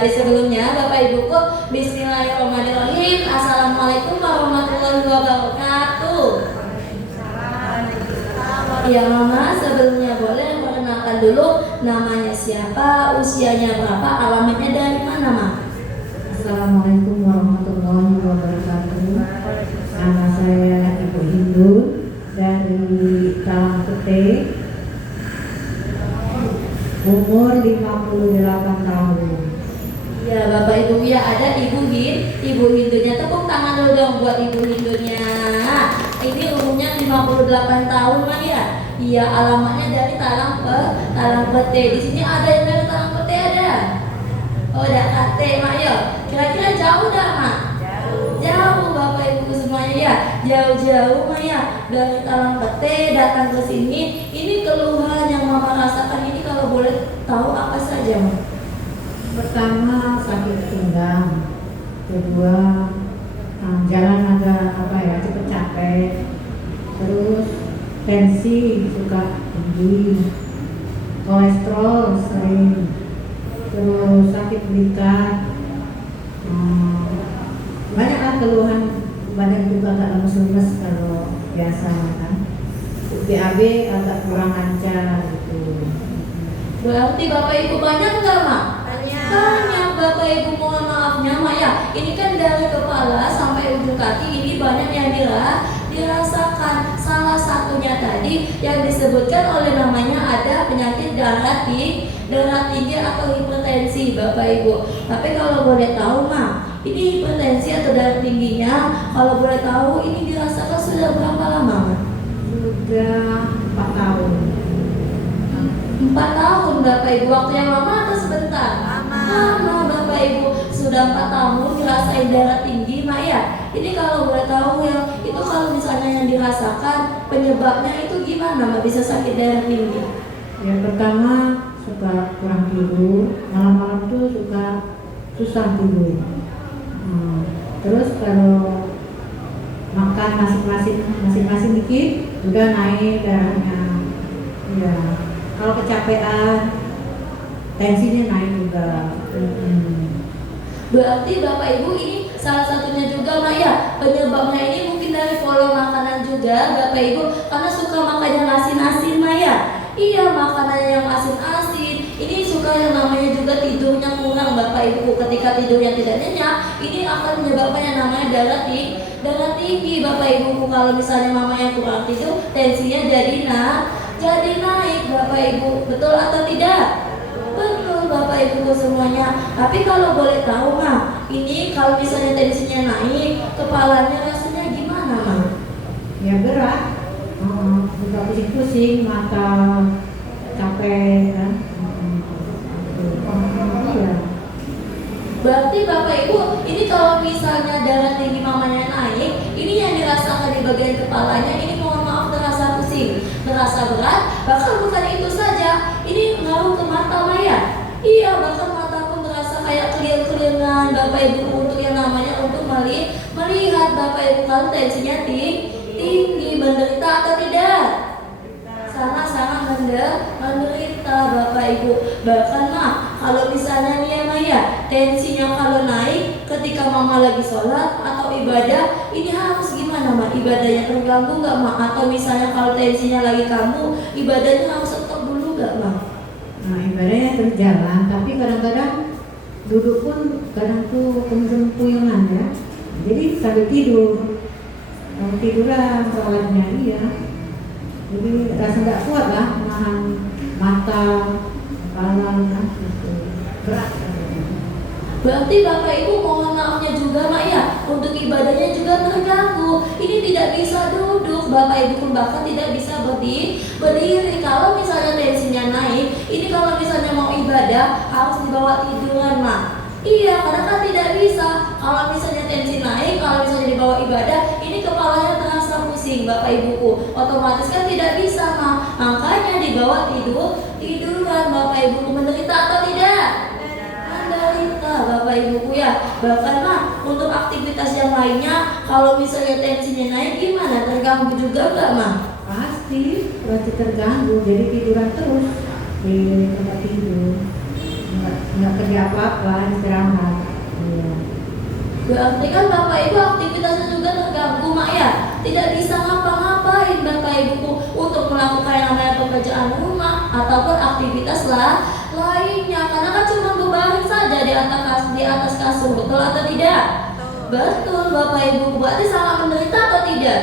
Tapi sebelumnya Bapak Ibuku, Bismillahirrahmanirrahim. Assalamualaikum warahmatullahi wabarakatuh. Ya Mama, sebelumnya boleh perkenalkan dulu namanya siapa, usianya berapa, alamatnya dari mana Ma? Assalamualaikum warahmatullahi wabarakatuh. Nama saya Ibu Hindu dari Talangpete, umur 58 tahun. Ya Bapak Ibu, ya ada Ibu Hindunya. Tepuk tangan dulu dong buat Ibu Hindunya. Ini umurnya 58 tahun Mak ya. Iya, alamatnya dari Talangpete. Di sini ada yang dari Talangpete ada? Oh, ada KT Mak ya. Kira-kira jauh dah Mak? Jauh Bapak Ibu semuanya ya. Jauh-jauh Mak ya. Dari Talangpete datang ke sini. Ini keluhan yang Mama rasakan ini kalau boleh tahu apa saja Mak? Pertama sakit pinggang, kedua jalan agak cepet capek, terus tensi suka tinggi, kolesterol sering, terus sakit belikat, banyaklah keluhan, badan juga agak lemes-lemes kalau biasa kan. BAB agak kurang lancar gitu. Berarti Bapak Ibu banyak nggak Mak? Banyak Bapak Ibu, mohon maafnya Mak ya. Ini kan dari kepala sampai ujung kaki ini banyak yang dirasakan. Salah satunya tadi yang disebutkan oleh namanya ada penyakit darah tinggi atau hipertensi Bapak Ibu. Tapi kalau boleh tahu Mak, ini hipertensi atau darah tingginya kalau boleh tahu ini dirasakan sudah berapa lama Mak? Sudah 4 tahun. 4 tahun Bapak Ibu, waktu yang lama atau sebentar? Lama Bapak Ibu, sudah 4 tahun dirasain darah tinggi Mak ya. Ini kalau boleh tahu ya, itu kalau misalnya yang dirasakan penyebabnya itu gimana Mak bisa sakit darah tinggi? Yang pertama suka kurang tidur, malam-malam tuh suka susah tidur. Terus kalau makan masing-masing dikit juga naik darahnya. Ya, kalau kecapean tensinya naik juga. Berarti Bapak Ibu ini salah satunya juga Mak ya, penyebabnya ini mungkin dari pola makanan juga Bapak Ibu, karena suka makan yang asin-asin Mak ya. Iya, makanannya yang asin-asin. Ini suka yang namanya juga tidurnya kurang Bapak Ibu. Ketika tidurnya tidak nyenyak, ini akan menyebabkan yang namanya darah tinggi Bapak Ibu. Kalau misalnya mamanya kurang tidur, tensinya jadi naik Bapak Ibu. Betul atau tidak? Betul Bapak Ibu semuanya. Tapi kalau boleh tahu Mak, ini kalau misalnya tensinya naik, kepalanya rasanya gimana Mak? Ya berat, juga pusing-pusing, mata capek kan. Iya. Berarti Bapak Ibu, ini kalau misalnya darah tinggi mamanya naik, ini yang dirasakan di bagian kepalanya, ini mohon maaf terasa pusing, terasa berat. Bahkan bukan itu saja, ini ngaruh ke mata Maya. Iya, bahkan mata pun terasa kayak kelir-keliran Bapak Ibu, untuk yang namanya untuk melihat Bapak Ibu kalau tensinya tinggi, menderita atau tidak? Sangat-sangat menderita Bapak Ibu. Bahkan Mak, kalau misalnya nih ya Maya, tensinya kalau naik ketika Mama lagi sholat atau ibadah, ini harus gimana Mak? Ibadahnya terganggu nggak Mak? Atau misalnya kalau tensinya lagi kambuh, ibadahnya harus stop dulu nggak Mak? Nah, ibadahnya terjalan, tapi kadang-kadang duduk pun kadang tuh puyungan ya. Jadi sambil tiduran sholatnya iya. Jadi rasa nggak kuat lah menahan mata, kepala kan gitu. Berat. Berarti Bapak Ibu mohon maafnya juga Mak ya, untuk ibadahnya juga terganggu. Ini tidak bisa duduk Bapak Ibu pun, bahkan tidak bisa berdiri. Kalau misalnya tensinya naik, ini kalau misalnya mau ibadah harus dibawa tiduran Mak. Iya, karena kan tidak bisa. Kalau misalnya tensi naik, kalau misalnya dibawa ibadah, ini kepalanya terasa pusing Bapak Ibuku. Otomatis kan tidak bisa Mak. Makanya dibawa tiduran Bapak Ibuku. Menderita atau tidak? Menderita Bapak Ibuku ya. Bahkan Mak, untuk aktivitas yang lainnya, kalau misalnya tensinya naik gimana? Terganggu juga nggak Mak? Pasti terganggu, jadi tiduran terus di tempat tidur. nggak kerja apa-apa, istirahat. Iya. Berarti kan Bapak Ibu aktivitasnya juga terganggu Mak ya. Tidak bisa ngapa-ngapain Bapak Ibu untuk melakukan yang namanya pekerjaan rumah ataupun aktivitas lainnya. Karena kan cuma berbaring saja di atas kasur, betul atau tidak? Betul Bapak Ibu. Berarti sangat menderita atau tidak?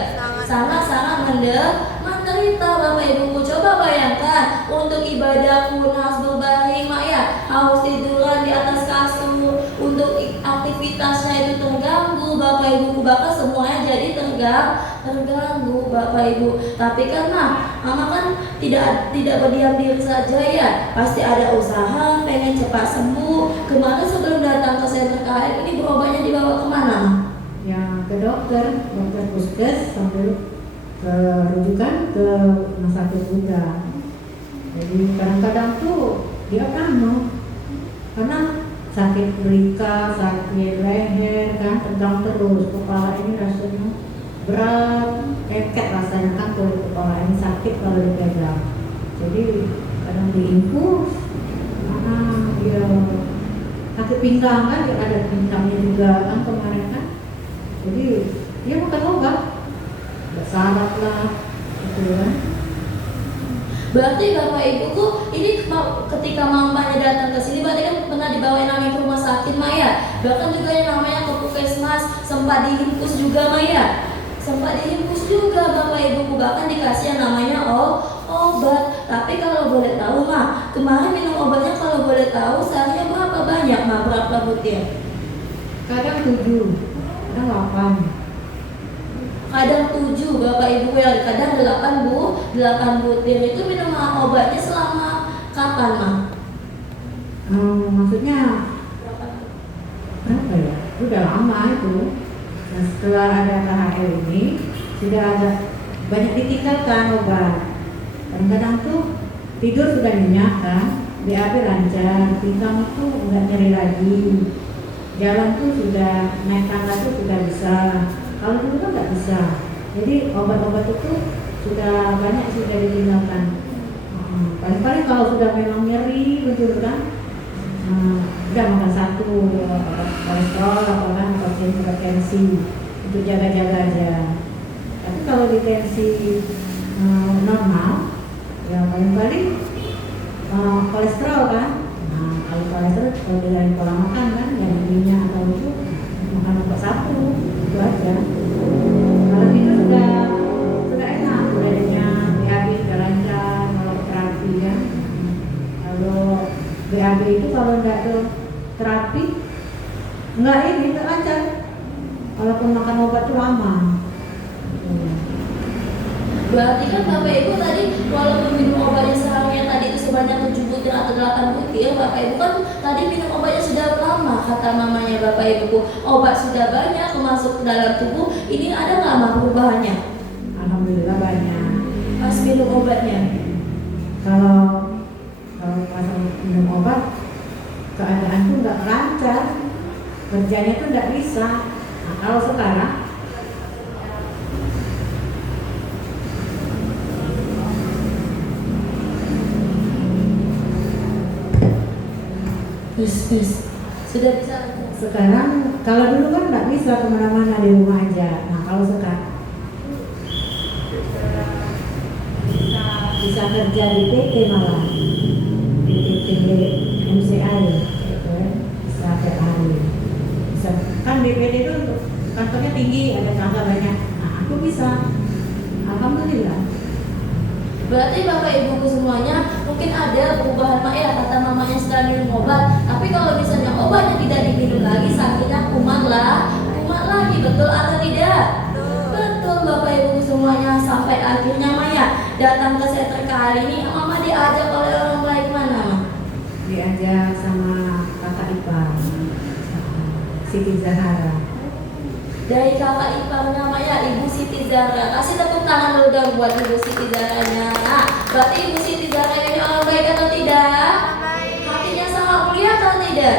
Sangat-sangat menderita Bapak Ibu. Coba bayangkan untuk ibadah pun harus berbaring Mak ya, harus tiduran di atas kasur, untuk aktivitasnya itu terganggu Bapak Ibu, bahkan semuanya jadi terganggu Bapak Ibu. Tapi kan Mama kan tidak berdiam diri saja ya, pasti ada usaha pengen cepat sembuh. Kemarin sebelum datang ke senter KM ini berobatnya dibawa kemana? Ya ke dokter puskes sambil ke rujukan ke rumah sakit juga. Jadi kadang-kadang tuh dia karena sakit berika, sakit leher kan, tegang terus, kepala ini rasanya berat, keket rasanya kan kalau kepala ini sakit kalau dipegang. Jadi kadang diinfus, dia sakit pinggang kan, dia ada pinggangnya juga kan kemarin kan. Jadi dia makan obat, bersarat lah, gitu kan. Berarti Bapak Ibu tuh ini ketika mamanya datang ke sini berarti kan pernah dibawa namanya ke rumah sakit Maya. Bahkan juga yang namanya ke puskesmas, sempat dihimpus juga Maya. Sempat dihimpus juga Bapak Ibu, bahkan dikasih yang namanya obat. Tapi kalau boleh tahu kemarin minum obatnya kalau boleh tahu seharinya berapa banyak berapa butir? Kadang 7, kadang 8. Kadang 7 Bapak Ibu ya, kadang 8 butir. Itu minum obatnya selama kapan Maksudnya berapa ya? Udah lama itu. Nah, setelah ada KHL ini sudah ada banyak ditinggalkan obat. Kadang-kadang tuh tidur sudah nyenyak kan, BAB lancar, pinggang itu nggak nyeri lagi, jalan tuh sudah naik tangga tuh sudah bisa. Kalau dulu kan nggak bisa. Jadi obat-obat itu sudah banyak sudah ditinggalkan. Paling-paling kalau sudah memang nyeri betul kan, udah makan satu kolesterol apa kan, atau tensi untuk jaga-jaga aja. Tapi kalau di tensi normal, ya paling-paling kolesterol kan. Nah kalau kolesterol kalau dari pola makan kan, yang minyak atau itu makan obat satu itu aja. Kalau itu sudah enak, sudah enak, BAB sudah lancar, kalau terapi ya. Kalau BAB itu kalau tidak ada terapi enggak lancar. Walaupun makan obat itu lama. Berarti kan Bapak Ibu tadi walaupun minum obatnya seharinya tadi itu sebanyak 7 butir atau 8 butir, Bapak Ibu kan tadi minum obatnya sudah lama, kata mamanya Bapak Ibu. Obat sudah banyak masuk ke dalam tubuh, ini ada nggak perubahannya? Alhamdulillah banyak. Pas minum obatnya? Kalau pas minum obat, keadaan tuh nggak lancar, kerjanya tuh nggak bisa. Nah, kalau sekarang sudah bisa. Sekarang kalau dulu kan nggak bisa kemana-mana, di rumah aja. Nah kalau sekarang bisa kerja di PT malah, di PT MCA ya, gitu ya. Bisa tiap hari. Bisa kan di PT itu kantornya tinggi, ada tangga banyak. Nah aku bisa, alhamdulillah. Berarti Bapak Ibu semuanya mungkin ada perubahan ya, kata mamanya setelah minum obat. Tapi kalau misalnya obatnya tidak diminum lagi, sakitnya kumat lagi, betul atau tidak? Betul Bapak Ibu semuanya. Sampai akhirnya Maya datang ke senter kali ini, Mama diajak oleh orang baik mana? Diajak sama kakak ipar, Siti Zahara. Dari kakak ipar namanya Ibu Siti Zahra. Kasih tepuk tangan dulu dong buat Ibu Siti Zahranya. Berarti Ibu Siti Zahra ini orang baik atau tidak? Hatinya sangat mulia atau tidak?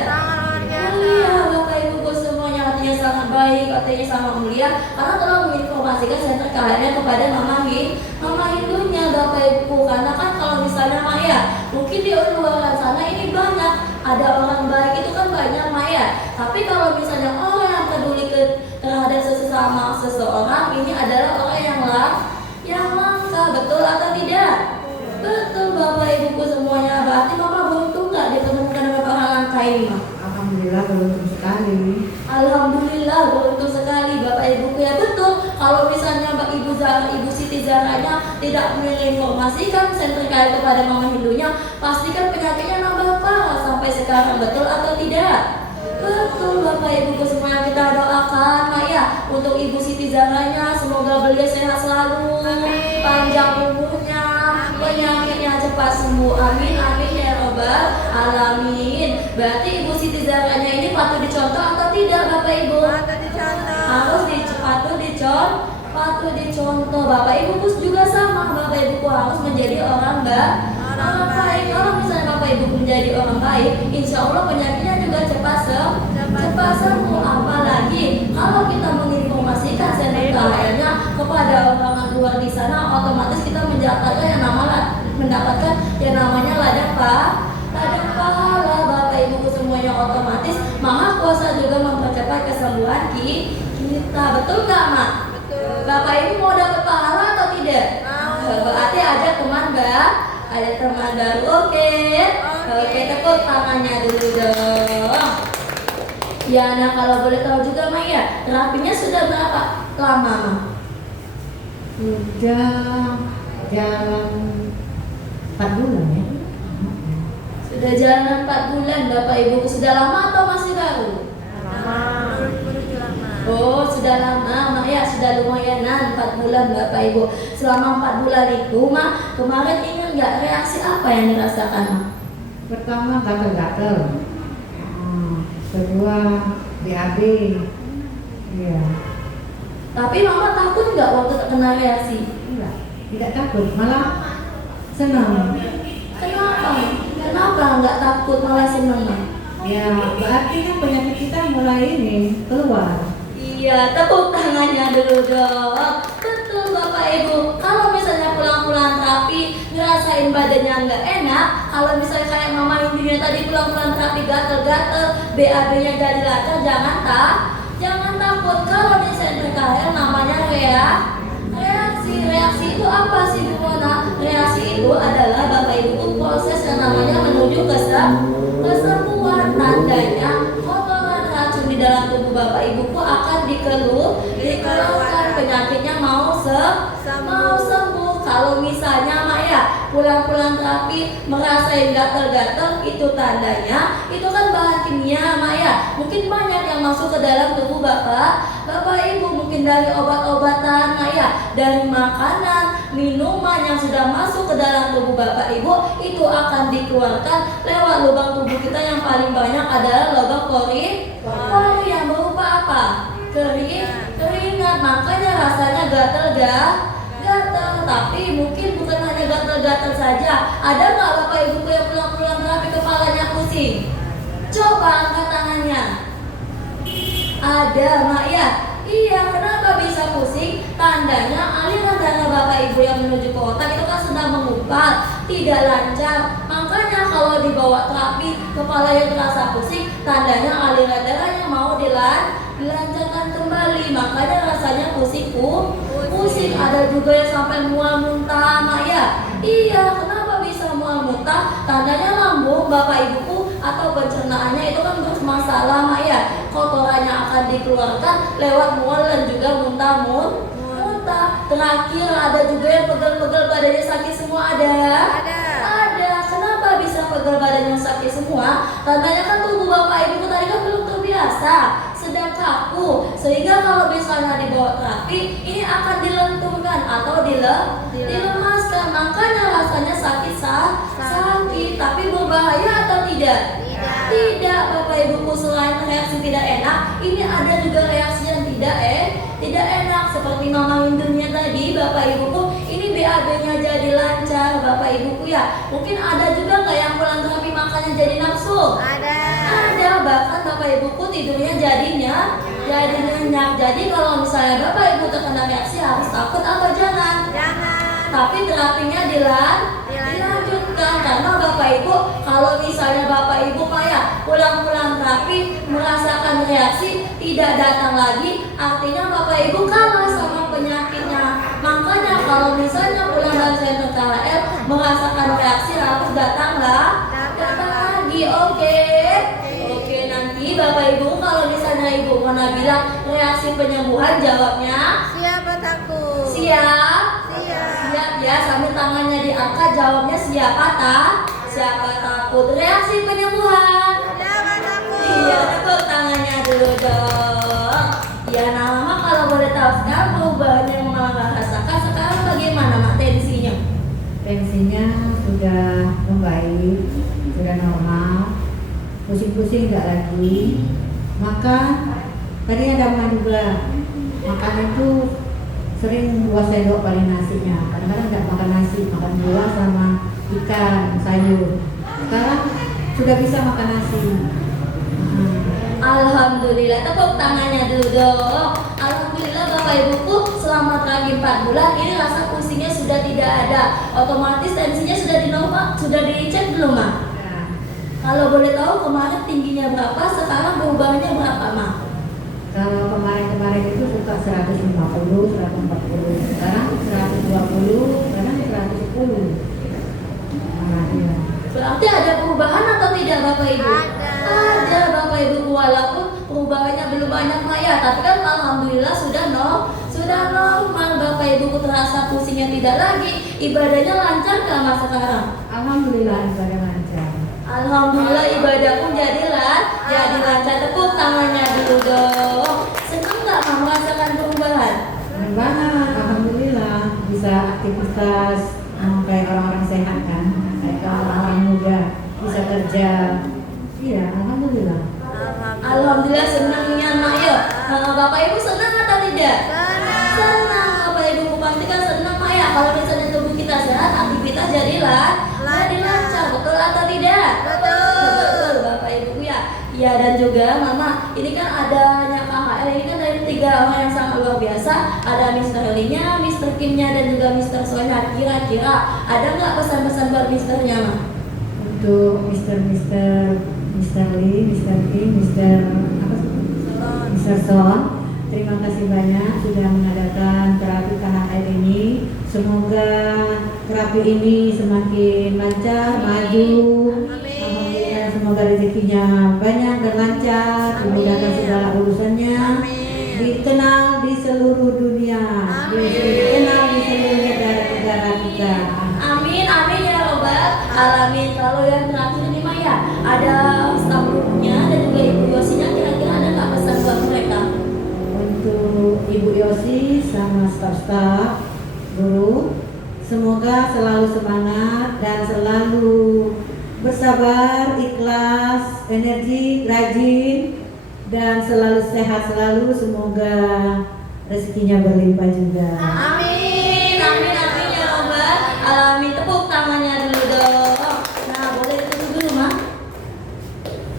Mulia Bapak Ibu semuanya, hatinya sangat baik, hatinya sangat mulia. Karena telah menginformasikan senter KHM kepada Mama Hindunya Bapak Ibu. Karena kan kalau misalnya Maya mungkin di luar sana ini banyak ada orang baik itu kan banyak Maya. Tapi kalau misalnya orang yang peduli terhadap sesama seseorang, ini adalah orang yang langka, betul atau tidak? Betul Bapak Ibuku semuanya. Berarti Mama beruntung nggak ditemukan dengan orang langka ini, Ma? Alhamdulillah beruntung sekali. Alhamdulillah beruntung sekali Bapak Ibuku ya, betul. Kalau misalnya Ibu Siti Zaranya tidak menginformasikan sentrikal kepada Mama Hindunya, pastikan penyakitnya nambah parah sampai sekarang, betul atau tidak? Betul Bapak Ibuku semuanya, kita doakan ya untuk Ibu Siti Zaranya, semoga beliau sehat selalu, panjang umurnya, penyakitnya cepat sembuh, amin amin ya robbal alamin. Berarti Ibu Siti Zaranya ini patut dicontoh atau tidak Bapak Ibu? Patut dicontoh. Bapak Ibuku juga sama, Bapak Ibuku harus menjadi orang baik. Kalau misalnya Bapak Ibu menjadi orang baik, insya Allah penyakitnya juga cepat sembuh. Apalagi kalau kita menginformasikan sentralnya kepada orang luar di sana, otomatis kita mendapatkan yang namanya ladang pahala. Bapak Ibuku semuanya, otomatis Maha Kuasa juga mempercepat kesembuhan kita. Betul nggak, Mak? Bapak Ibu mau dapat pahala atau tidak? Berarti ada teman baru. Oke, tepuk tangannya dulu dong. Ya, nah kalau boleh tahu juga Maya, terapinya sudah berapa lama, Ma? Sudah jalan 4 bulan ya. Sudah jalan 4 bulan Bapak Ibu. Sudah lama atau masih baru? Oh, sudah lama, ya sudah lumayanan 4 bulan Bapak Ibu. Selama 4 bulan itu, Ma, kemarin ingat nggak reaksi apa yang dirasakan, Ma? Pertama gatal-gatal, kedua BAB, iya. Tapi Mama takut nggak waktu terkena reaksi? Enggak, tidak takut, malah senang. Kenapa nggak takut malah senang, Ma? Ya, berarti kan penyakit kita mulai ini keluar. Iya, tepuk tangannya dulu dong. Betul Bapak Ibu. Kalau misalnya pulang-pulang terapi ngerasain badannya nggak enak, kalau misalnya kayak Mama Hindunya tadi pulang-pulang terapi gatel-gatel, BAB-nya jadi lancar, jangan takut. Kalau di sentrikal namanya reaksi itu apa sih Bu Mona? Reaksi itu adalah Bapak Ibu proses yang namanya menuju kesembuhan. Tandanya kotoran racun di dalam tubuh Bapak Ibuku akan dikeluarkan, penyakitnya mau sembuh. Kalau misalnya Maya pulang-pulang terapi merasain gatal-gatal, itu tandanya itu kan bahan kimia Maya. Mungkin banyak yang masuk ke dalam tubuh Bapak Ibu, mungkin dari obat-obatan Maya, dari makanan, minuman yang sudah masuk ke dalam tubuh Bapak Ibu, itu akan dikeluarkan lewat lubang tubuh kita yang paling banyak adalah lubang pori yang berupa apa? Keringat. Makanya rasanya gatal. Tapi mungkin bukan hanya gatal-gatal saja. Ada nggak Bapak Ibu yang pulang-pulang terapi kepalanya pusing? Coba angkat tangannya. Ada, Mak ya? Iya, kenapa bisa pusing? Tandanya aliran darah Bapak Ibu yang menuju ke otak itu kan sedang mengumpal, tidak lancar. Makanya kalau dibawa terapi, kepala yang terasa pusing, tandanya aliran darahnya mau dilancarkan kembali. Makanya rasanya pusing. Ada juga yang sampai mual muntah, Mak ya? Iya, kenapa bisa mual muntah? Tandanya lambung Bapak Ibuku atau pencernaannya itu kan bermasalah, Mak ya? Kotorannya akan dikeluarkan lewat mual dan juga muntah. Terakhir ada juga yang pegel-pegel badannya sakit semua, ada. Kenapa bisa pegel badannya sakit semua? Tandanya kan tubuh Bapak Ibu tadi kan belum terbiasa, sedang kaku, sehingga kalau misalnya dibawa terapi ini akan dilenturkan atau dilemaskan. Makanya rasanya sakit. Tapi berbahaya atau tidak? Tidak Bapak Ibuku. Selain reaksi tidak enak, ini ada juga reaksi yang tidak enak, seperti Mama Hindunya tadi Bapak Ibuku, ini BAB-nya jadi lancar Bapak Ibuku ya. Mungkin ada juga nggak yang pulang terapi makannya jadi nafsu? Ada, bahkan Bapak Ibuku tidurnya jadinya nyenyak. Jadi kalau misalnya Bapak Ibu terkena reaksi harus takut atau jangan? Tapi terapinya dilanjutkan. bukan, karena Bapak Ibu kalau misalnya Bapak Ibu Maya pulang-pulang terapi merasakan reaksi tidak datang lagi, artinya Bapak Ibu kalah sama penyakitnya. Makanya kalau misalnya pulang dari center KLM merasakan reaksi harus datang lagi. Oke, nanti Bapak Ibu kalau misalnya Ibu pernah bilang reaksi penyembuhan, jawabnya Siapa takut? siap. Siap. Siap ya, sambil tangannya diangkat, jawabnya siapa takut. Reaksi penyembuhan. Siapa takut? Iya, tepuk tangannya dulu dong. Ya, Mama kalau boleh tahu sekarang perubahan yang Mama rasakan sekarang bagaimana Mak tensinya? Tensinya sudah membaik, sudah normal, pusing-pusing nggak lagi. Makan, tadi ada Mama juga, makan itu sering 2 sendok paling nasinya. Kadang-kadang nggak makan nasi, makan buah sama ikan, sayur. Sekarang sudah bisa makan nasi. Alhamdulillah, tepuk tangannya dulu dong. Alhamdulillah Bapak Ibuku, selama terakhir 4 bulan ini rasa pusingnya sudah tidak ada. Otomatis tensinya sudah sudah dicek belum Mak? Nah, Kalau boleh tahu kemarin tingginya berapa, sekarang perubahannya berapa Mak? kalau kemarin itu suka 150, 140, sekarang 120, kadang 110. Nah, iya. Berarti ada perubahan atau tidak Bapak Ibu? Ada Bapak Ibu, walaupun perubahannya belum banyak Maya, tapi kan alhamdulillah sudah normal Bapak Ibu, terasa pusingnya tidak lagi. Ibadahnya lancar nggak Mas sekarang? Alhamdulillah ibadah lancar. Alhamdulillah ibadah pun jadi lancar. Tepuk tangannya dulu dong. Senang nggak Mama merasakan perubahan? Senang banget, alhamdulillah bisa aktivitas kayak orang-orang sehat kan, kayak orang-orang muda bisa kerja. Iya, alhamdulillah. Alhamdulillah senangnya Mak yo. Bapak Ibu senang atau tidak? Senang. Bapak Ibu pastikan senang Mak ya. Kalau misalnya tubuh kita sehat, aktivitas jadi lancar. Betul atau tidak? Betul Bapak Ibu ya. Iya, dan juga Mama, ini kan adanya KHL ini kan dari 3 orang yang sangat luar biasa. Ada Mr. Lee-nya, Mr. Kim-nya, dan juga Mr. Sonya. Kira-kira ada nggak pesan-pesan buat Mr.-nya Mak? Untuk Mr. Lee, Mr. Kim, Mr. Son, terima kasih banyak sudah mengadakan terapi KHL ini. Semoga terapi ini semakin lancar, maju. Alhamdulillah, semoga rezekinya banyak dan lancar, dimudahkan segala urusannya, dikenal di seluruh dunia, dikenal di seluruh negara kita. Amin ya robbal alamin. Kalau yang terakhir ini Maya, ada staf grupnya dan juga Ibu Yosinya, kira-kira ada nggak pesan buat mereka? Untuk Ibu Yosi sama staf-staf guru, semoga selalu semangat dan selalu bersabar, ikhlas, energi, rajin, dan selalu sehat selalu. Semoga rezekinya berlimpah juga. Amin ya robbal alamin. Tepuk tangannya dulu dong. Nah, boleh ditutup dulu Mak.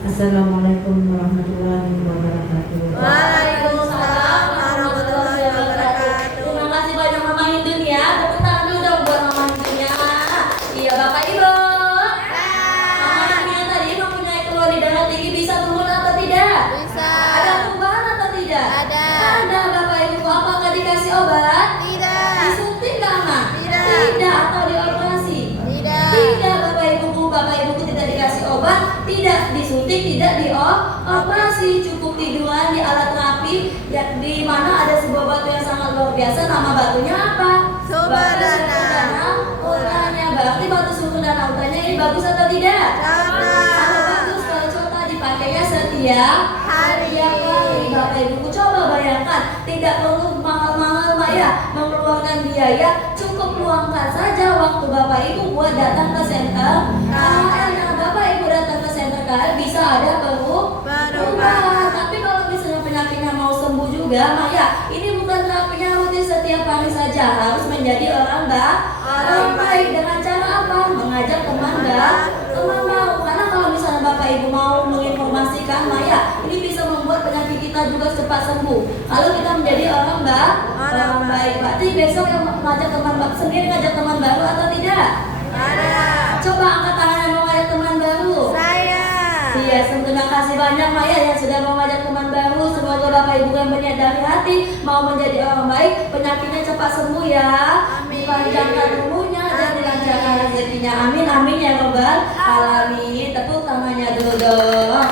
Assalamualaikum warahmatullahi wabarakatuh. Waalaikumsalam warahmatullahi wabarakatuh. Terima kasih banyak Mama Hindun ya. Tepuk tangan dulu dong buat Mama Hindunnya. Iya Bapak Ibu. Mama Hindunnya tadi mempunyai kalori darah tinggi, bisa turun atau tidak? Bisa. Ada perubahan atau tidak? Ada. Ada Bapak Ibu. Apakah dikasih obat? Tidak. Disuntik nggak Mak? Tidak. Tidak. Atau dioperasi? Tidak. Tidak Bapak Ibuku tidak dikasih obat, tidak disuntik, tidak dioperasi, cukup tiduran di alat terapi ya, di mana ada sebuah batu yang sangat luar biasa. Nama batunya apa? Subhadana. Ularnya. Berarti batu Subhadana ularnya ini bagus atau tidak? Kalau bagus, kalau contoh dipakainya setiap hari ya kali. Bapak Ibuku coba bayangkan, tidak perlu mahal-mahal Mak ya, mengeluarkan biaya, cukup luangkan saja waktu Bapak Ibu buat datang ke center KHL. Nah, Bapak Ibu datang ke center KHL bisa ada perubahan. Tapi kalau misalnya penyakitnya mau sembuh juga Mak ya, ini bukan terapinya rutin setiap hari saja, harus menjadi orang baik. Dengan cara apa? Mengajak teman mau. Karena kalau misalnya Bapak Ibu mau menginformasikan Mak ya, ini bisa membuat penyakit kita juga cepat sembuh. Kalau kita menjadi orang baik. Berarti besok yang ngajak teman sendiri, ngajak teman baru atau tidak? Ada. Coba angkat tangan yang mau ngajak teman baru. Saya. Iya, terima kasih banyak Maya yang sudah mau ngajak teman baru. Semoga Bapak Ibu yang berniat dari hati mau menjadi orang baik, penyakitnya cepat sembuh ya. Amin. Dipanjangkan umurnya dan dilancarkan rezekinya. Amin amin ya robbal alamin. Tepuk tangannya dulu dong.